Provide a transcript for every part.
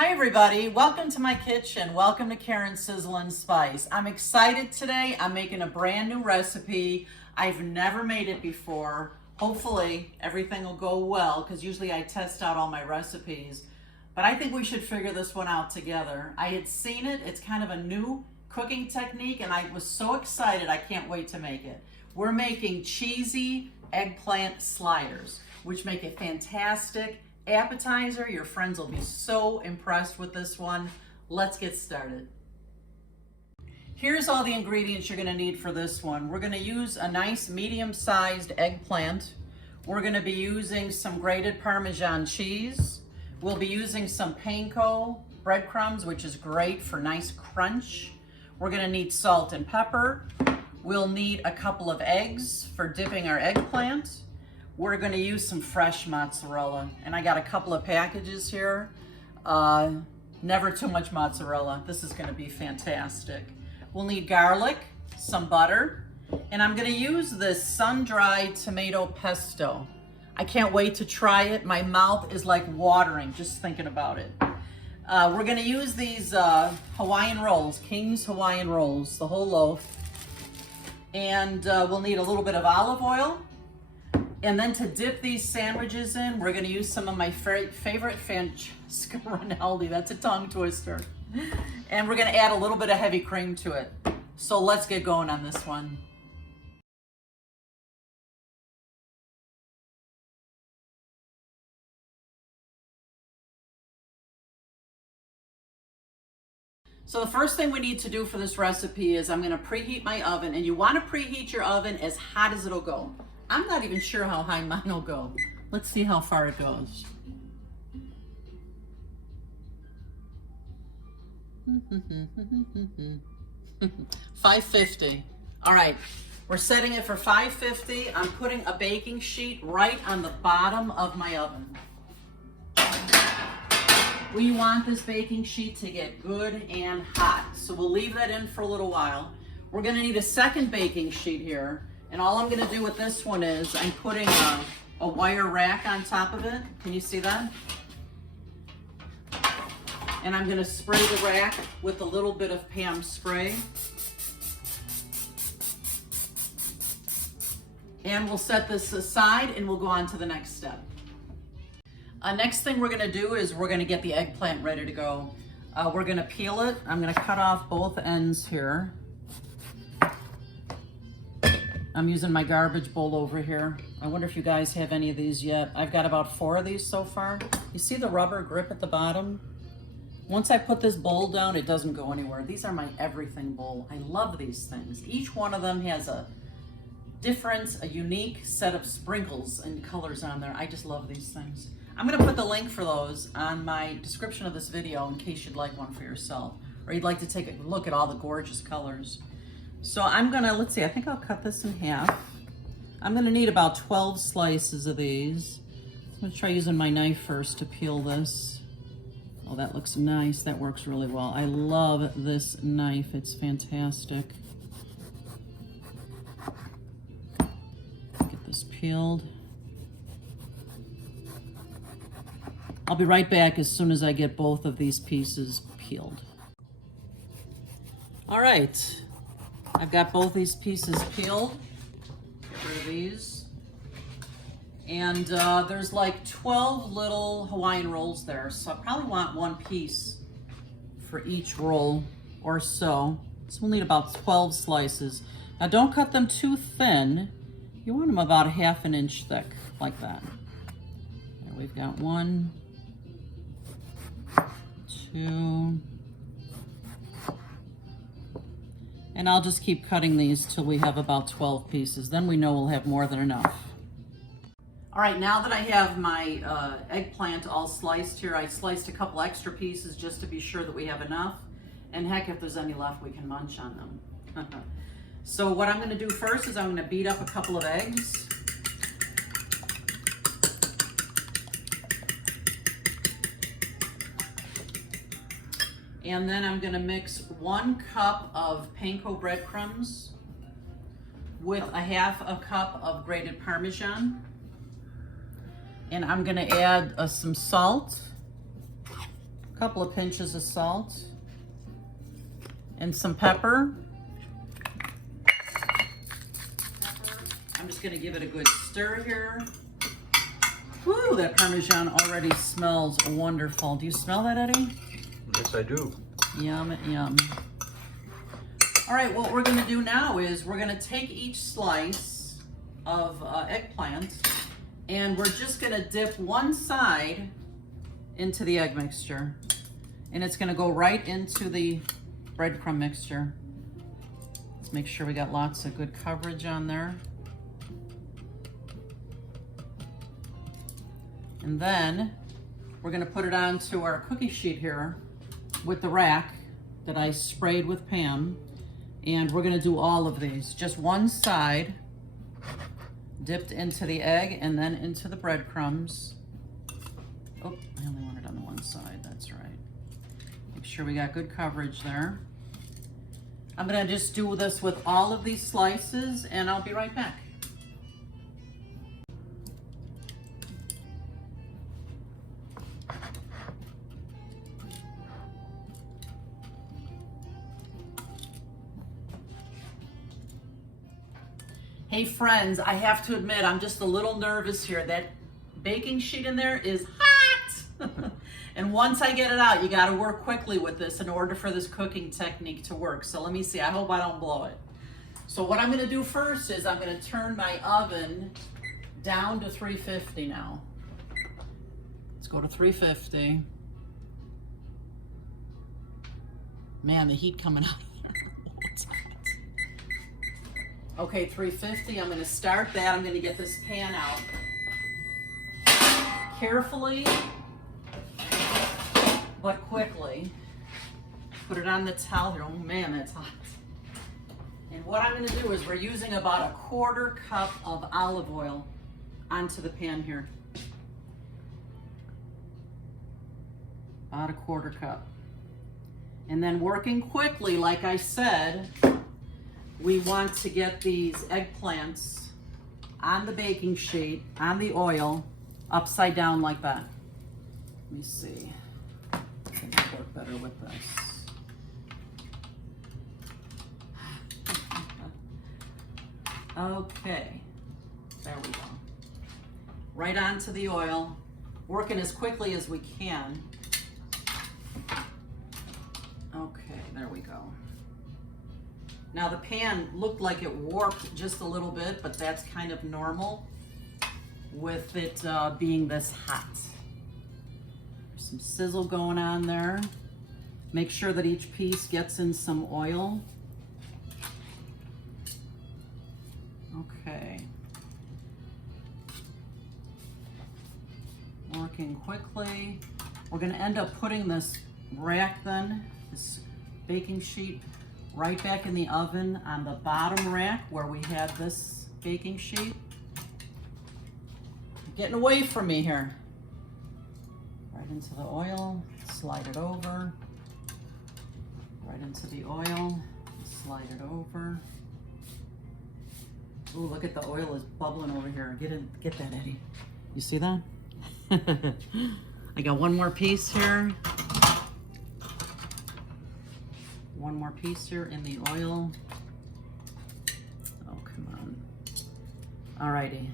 Hi everybody, welcome to my kitchen. Welcome to Karen's Sizzle and Spice. I'm excited today. I'm making a brand new recipe. I've never made it before. Hopefully everything will go well because usually I test out all my recipes. But I think we should figure this one out together. I had seen it. It's kind of a new cooking technique and I was so excited. I can't wait to make it. We're making cheesy eggplant sliders, which make a fantastic appetizer. Your friends will be so impressed with this one. Let's get started. Here's all the ingredients you're going to need for this one. We're going to use a nice medium-sized eggplant. We're going to be using some grated Parmesan cheese. We'll be using some panko breadcrumbs, which is great for nice crunch. We're going to need salt and pepper. We'll need a couple of eggs for dipping our eggplant. We're going to use some fresh mozzarella, and I got a couple of packages here. Never too much mozzarella. This is going to be fantastic. We'll need garlic, some butter, and I'm going to use this sun-dried tomato pesto. I can't wait to try it. My mouth is like watering just thinking about it. We're going to use these Hawaiian rolls, King's Hawaiian rolls, the whole loaf, and we'll need a little bit of olive oil. And then to dip these sandwiches in, we're going to use some of my favorite Francesca Rinaldi. That's a tongue twister. And we're going to add a little bit of heavy cream to it. So let's get going on this one. So the first thing we need to do for this recipe is I'm going to preheat my oven. And you want to preheat your oven as hot as it'll go. I'm not even sure how high mine will go. Let's see how far it goes. 550. All right, we're setting it for 550. I'm putting a baking sheet right on the bottom of my oven. We want this baking sheet to get good and hot. So we'll leave that in for a little while. We're gonna need a second baking sheet here. And all I'm going to do with this one is I'm putting a wire rack on top of it. Can you see that? And I'm going to spray the rack with a little bit of Pam spray. And we'll set this aside and we'll go on to the next step. Next thing we're going to do is we're going to get the eggplant ready to go. We're going to peel it. I'm going to cut off both ends here. I'm using my garbage bowl over here. I wonder if you guys have any of these yet. I've got about 4 of these so far. You see the rubber grip at the bottom? Once I put this bowl down, it doesn't go anywhere. These are my everything bowl. I love these things. Each one of them has a different, a unique set of sprinkles and colors on there. I just love these things. I'm gonna put the link for those on my description of this video in case you'd like one for yourself, or you'd like to take a look at all the gorgeous colors. So I'm gonna, let's see, I think I'll cut this in half. I'm gonna need about 12 slices of these. I'm gonna try using my knife first to peel this. Oh, that looks nice. That works really well. I love this knife. It's fantastic. Get this peeled. I'll be right back as soon as I get both of these pieces peeled. All right. I've got both these pieces peeled. Get rid of these. And there's like 12 little Hawaiian rolls there, so I probably want 1 piece for each roll or so. So we'll need about 12 slices. Now don't cut them too thin. You want them about 1/2 inch thick, like that. There, we've got 1, 2, and I'll just keep cutting these till we have about 12 pieces. Then we know we'll have more than enough. All right, now that I have my eggplant all sliced here, I sliced a couple extra pieces just to be sure that we have enough. And heck, if there's any left, we can munch on them. So what I'm gonna do first is I'm gonna beat up a couple of eggs. And then I'm gonna mix 1 cup of panko breadcrumbs with a 1/2 cup of grated Parmesan. And I'm gonna add some salt, a couple of pinches of salt, and some pepper. I'm just gonna give it a good stir here. Woo, that Parmesan already smells wonderful. Do you smell that, Eddie? Yes, I do. Yum, yum. All right, what we're gonna do now is we're gonna take each slice of eggplant and we're just gonna dip one side into the egg mixture. And it's gonna go right into the breadcrumb mixture. Let's make sure we got lots of good coverage on there. And then we're gonna put it onto our cookie sheet here with the rack that I sprayed with Pam. And we're gonna do all of these. Just one side dipped into the egg and then into the breadcrumbs. Oh, I only want it on the one side, that's right. Make sure we got good coverage there. I'm gonna just do this with all of these slices and I'll be right back. Hey friends, I have to admit, I'm just a little nervous here. That baking sheet in there is hot. And once I get it out, you gotta work quickly with this in order for this cooking technique to work. So let me see, I hope I don't blow it. So what I'm gonna do first is I'm gonna turn my oven down to 350 now. Let's go to 350. Man, the heat coming out of there. What's hot? Okay, 350, I'm gonna start that. I'm gonna get this pan out. Carefully, but quickly. Put it on the towel here. Oh man, that's hot. And what I'm gonna do is we're using about a 1/4 cup of olive oil onto the pan here. About a 1/4 cup. And then working quickly, like I said, we want to get these eggplants on the baking sheet, on the oil, upside down like that. Let me see. I think it'll work better with this. Okay, there we go. Right onto the oil, working as quickly as we can. Okay, there we go. Now the pan looked like it warped just a little bit, but that's kind of normal with it being this hot. There's some sizzle going on there. Make sure that each piece gets in some oil. Okay. Working quickly. We're gonna end up putting this rack then, this baking sheet, right back in the oven on the bottom rack where we had this baking sheet. Getting away from me here. Right into the oil, slide it over. Right into the oil, slide it over. Ooh, look at the oil is bubbling over here. Get that, Eddie. You see that? I got one more piece here. One more piece here in the oil. Oh, come on. Alrighty.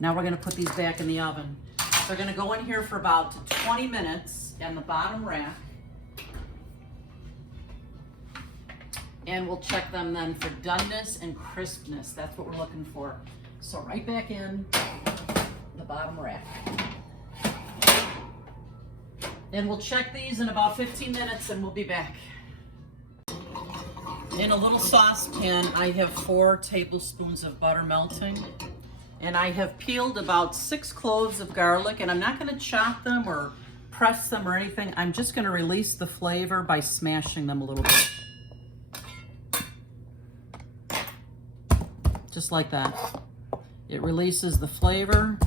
Now we're gonna put these back in the oven. So they're gonna go in here for about 20 minutes on the bottom rack. And we'll check them then for doneness and crispness. That's what we're looking for. So right back in the bottom rack. And we'll check these in about 15 minutes and we'll be back. In a little saucepan, I have 4 tablespoons of butter melting. And I have peeled about 6 cloves of garlic, and I'm not gonna chop them or press them or anything. I'm just gonna release the flavor by smashing them a little bit. Just like that. It releases the flavor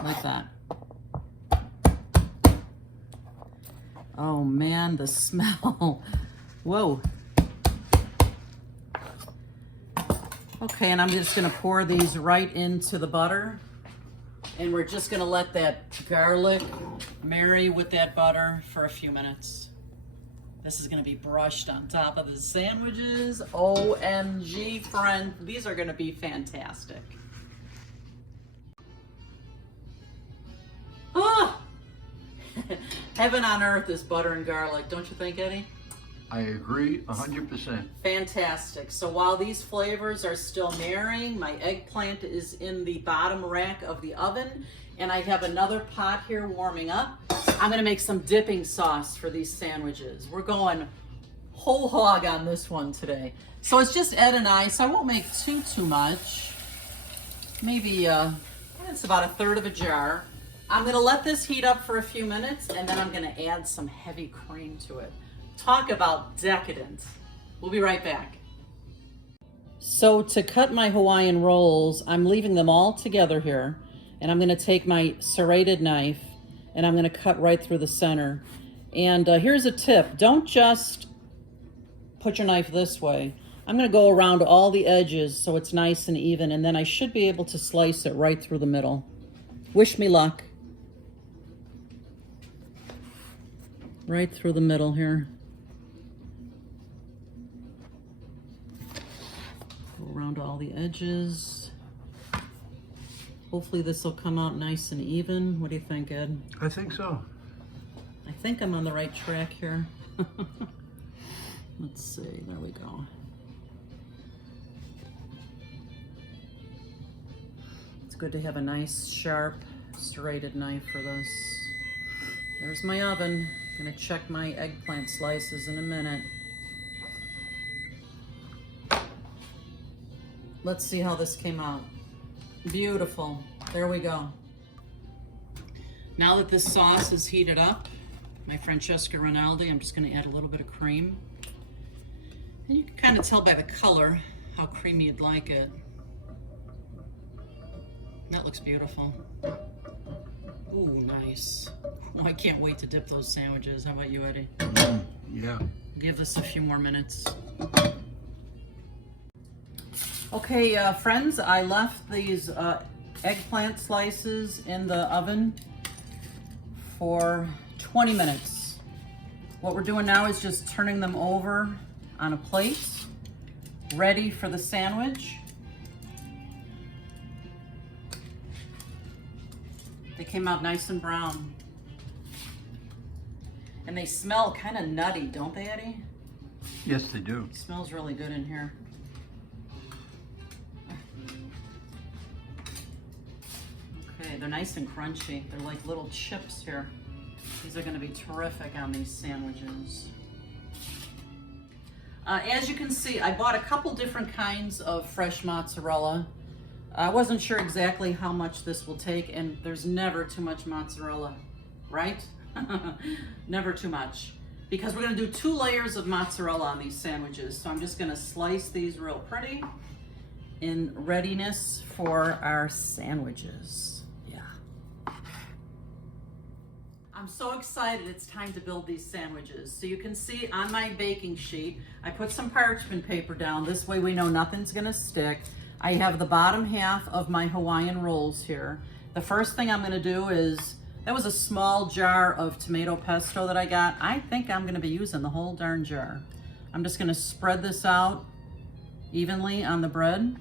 like that. Oh man, the smell. Whoa. Okay, and I'm just gonna pour these right into the butter. And we're just gonna let that garlic marry with that butter for a few minutes. This is gonna be brushed on top of the sandwiches. OMG, friend, these are gonna be fantastic. Ah! Heaven on earth is butter and garlic, don't you think, Eddie? I agree 100%. Fantastic. So while these flavors are still marrying, my eggplant is in the bottom rack of the oven, and I have another pot here warming up. I'm gonna make some dipping sauce for these sandwiches. We're going whole hog on this one today. So it's just Ed and I, so I won't make too much. Maybe it's about 1/3 of a jar. I'm gonna let this heat up for a few minutes, and then I'm gonna add some heavy cream to it. Talk about decadent. We'll be right back. So to cut my Hawaiian rolls, I'm leaving them all together here, and I'm gonna take my serrated knife and I'm gonna cut right through the center. And here's a tip, don't just put your knife this way. I'm gonna go around all the edges so it's nice and even, and then I should be able to slice it right through the middle. Wish me luck. Right through the middle here. Go around all the edges. Hopefully this will come out nice and even. What do you think, Ed? I think so. I think I'm on the right track here. Let's see, there we go. It's good to have a nice, sharp, serrated knife for this. There's my oven. Gonna check my eggplant slices in a minute. Let's see how this came out. Beautiful. There we go. Now that this sauce is heated up, my Francesca Rinaldi, I'm just gonna add a little bit of cream. And you can kind of tell by the color how creamy you'd like it. That looks beautiful. Ooh, nice. Oh, I can't wait to dip those sandwiches. How about you, Eddie? Yeah. Give this a few more minutes. Okay, friends, I left these eggplant slices in the oven for 20 minutes. What we're doing now is just turning them over on a plate, ready for the sandwich. They came out nice and brown. And they smell kind of nutty, don't they, Eddie? Yes, they do. It smells really good in here. Okay, they're nice and crunchy. They're like little chips here. These are going to be terrific on these sandwiches. As you can see, I bought a couple different kinds of fresh mozzarella. I wasn't sure exactly how much this will take, and there's never too much mozzarella, right? Never too much. Because we're gonna do 2 layers of mozzarella on these sandwiches. So I'm just gonna slice these real pretty in readiness for our sandwiches. Yeah. I'm so excited it's time to build these sandwiches. So you can see on my baking sheet, I put some parchment paper down. This way we know nothing's gonna stick. I have the bottom half of my Hawaiian rolls here. The first thing I'm gonna do is, that was a small jar of tomato pesto that I got. I think I'm gonna be using the whole darn jar. I'm just gonna spread this out evenly on the bread.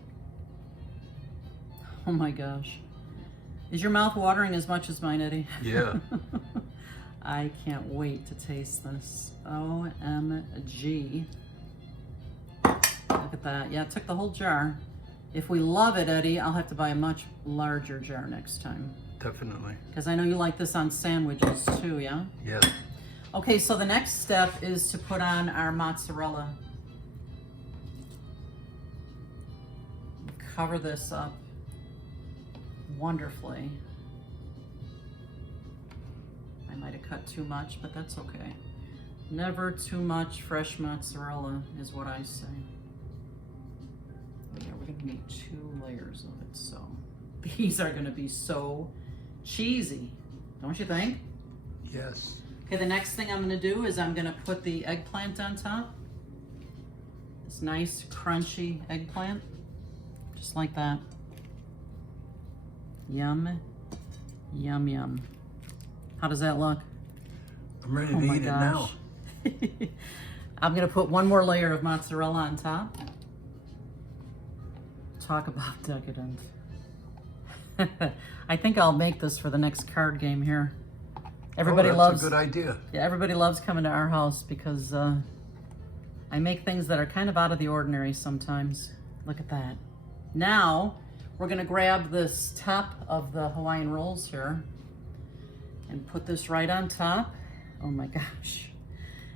Oh my gosh. Is your mouth watering as much as mine, Eddie? Yeah. I can't wait to taste this. OMG. Look at that. Yeah, it took the whole jar. If we love it, Eddie, I'll have to buy a much larger jar next time. Definitely. Because I know you like this on sandwiches too, yeah? Yes. Okay, so the next step is to put on our mozzarella. Cover this up wonderfully. I might have cut too much, but that's okay. Never too much fresh mozzarella is what I say. Oh yeah, we're gonna need 2 layers of it, so these are gonna be so cheesy, don't you think? Yes. Okay, the next thing I'm gonna do is I'm gonna put the eggplant on top. This nice crunchy eggplant, just like that. Yum, Yum, yum. How does that look? I'm ready to eat it now. I'm gonna put one more layer of mozzarella on top. Talk about decadent. I think I'll make this for the next card game here. Everybody loves. That's a good idea. Yeah, everybody loves coming to our house because I make things that are kind of out of the ordinary sometimes. Look at that. Now we're gonna grab this top of the Hawaiian rolls here and put this right on top. Oh my gosh.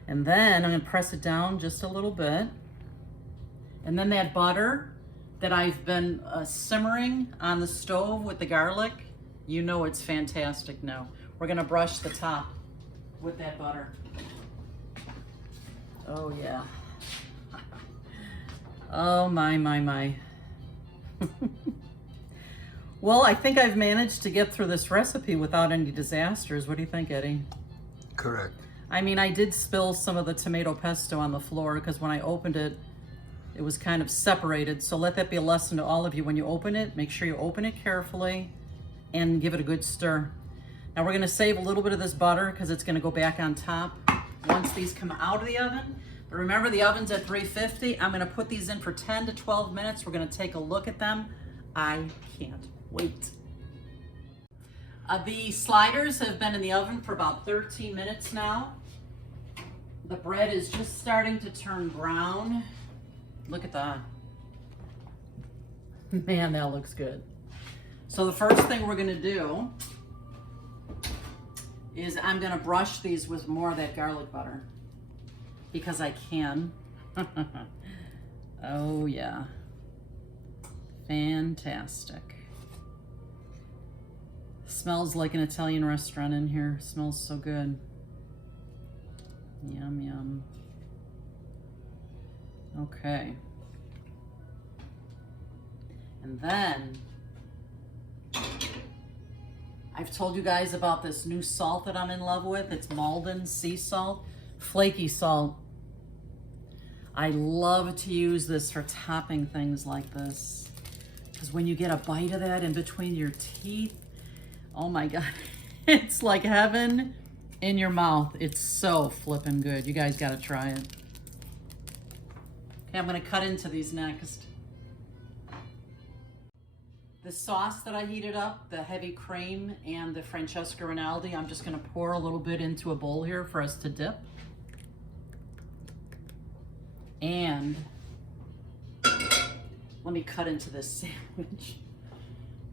And then I'm gonna press it down just a little bit. And then that butter that I've been simmering on the stove with the garlic, you know it's fantastic now. We're gonna brush the top with that butter. Oh yeah. Oh my. Well, I think I've managed to get through this recipe without any disasters. What do you think, Eddie? Correct. I mean, I did spill some of the tomato pesto on the floor because when I opened it, it was kind of separated. So let that be a lesson to all of you. When you open it, make sure you open it carefully and give it a good stir. Now we're gonna save a little bit of this butter because it's gonna go back on top once these come out of the oven. But remember, the oven's at 350. I'm gonna put these in for 10 to 12 minutes. We're gonna take a look at them. I can't wait. The sliders have been in the oven for about 13 minutes now. The bread is just starting to turn brown. Look at that. Man, that looks good. So the first thing we're gonna do is I'm gonna brush these with more of that garlic butter because I can. Oh yeah. Fantastic. Smells like an Italian restaurant in here. Smells so good. Yum, yum. Okay. And then I've told you guys about this new salt that I'm in love with. It's Malden sea salt, flaky salt. I love to use this for topping things like this because when you get a bite of that in between your teeth, oh my God, it's like heaven in your mouth. It's so flippin' good. You guys gotta try it. Okay, I'm gonna cut into these next. The sauce that I heated up, the heavy cream and the Francesca Rinaldi, I'm just gonna pour a little bit into a bowl here for us to dip. And let me cut into this sandwich.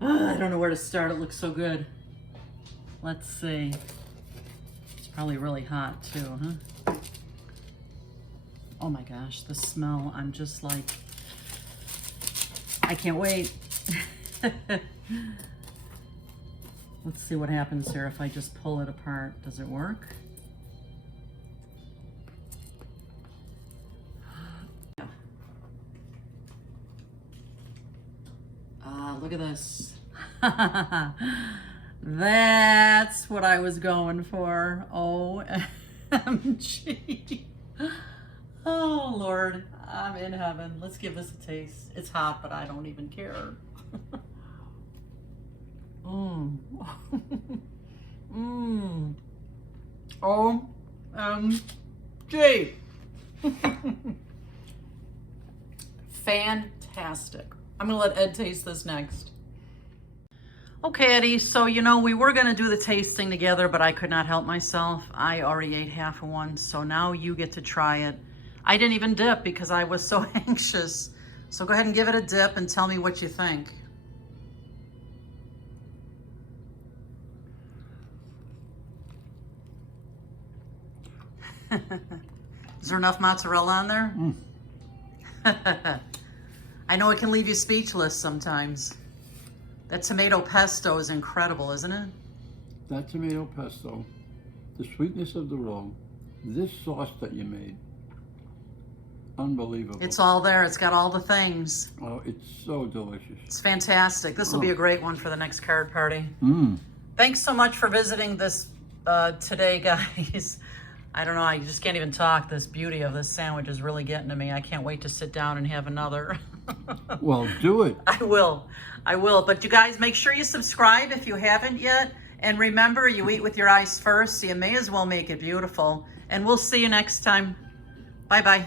I don't know where to start, it looks so good. Let's see. It's probably really hot too, huh? Oh my gosh, the smell, I'm just like, I can't wait. Let's see what happens here if I just pull it apart. Does it work? Look at this. That's what I was going for. OMG. Oh, Lord, I'm in heaven. Let's give this a taste. It's hot, but I don't even care. OMG. Fantastic. I'm gonna let Ed taste this next. Okay, Eddie, so you know, we were gonna do the tasting together, but I could not help myself. I already ate half of one, so now you get to try it. I didn't even dip because I was so anxious. So go ahead and give it a dip and tell me what you think. Is there enough mozzarella on there? I know it can leave you speechless sometimes. That tomato pesto is incredible, isn't it? That tomato pesto, the sweetness of the roll, this sauce that you made, unbelievable. It's all there. It's got all the things. Oh, it's so delicious. It's fantastic. This will be a great one for the next card party. Mmm. Thanks so much for visiting this today, guys. I don't know, I just can't even talk. This beauty of this sandwich is really getting to me. I can't wait to sit down and have another. Well, do it. I will. But you guys, make sure you subscribe if you haven't yet. And remember, you eat with your eyes first, so you may as well make it beautiful. And we'll see you next time. Bye-bye.